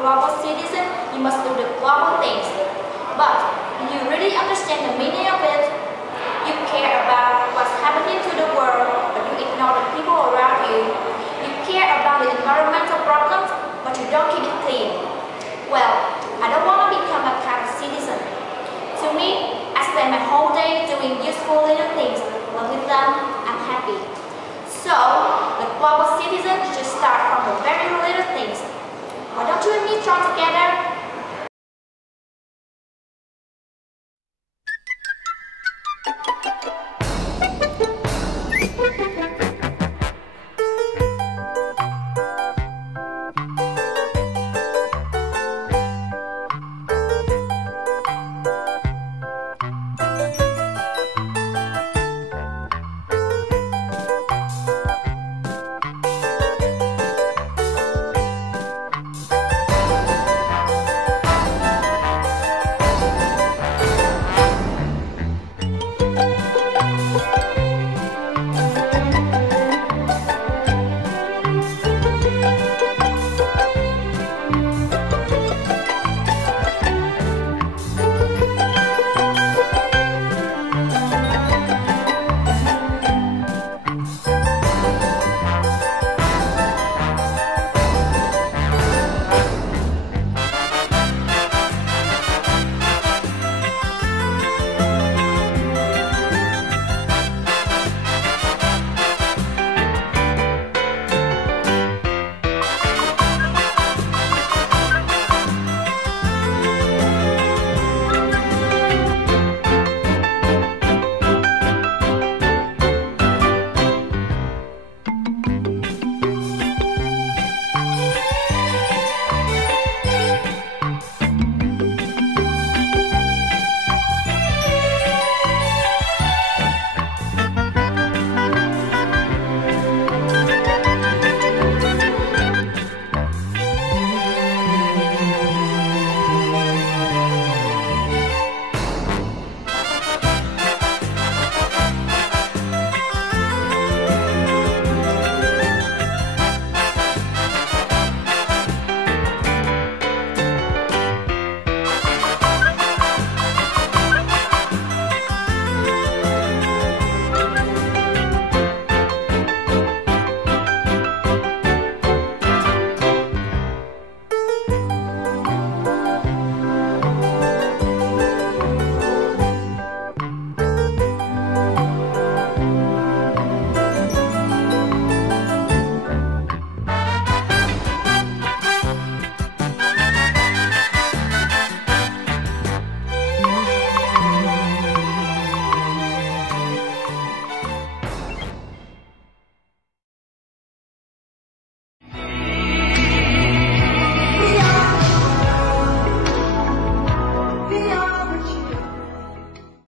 global citizen, you must do the global things. But do you really understand the meaning of it? You care about what's happening to the world, but you ignore the people around you. You care about the environmental problems, but you don't keep it clean. Well, I don't want to become that kind of citizen. To me, I spend my whole day doing useful little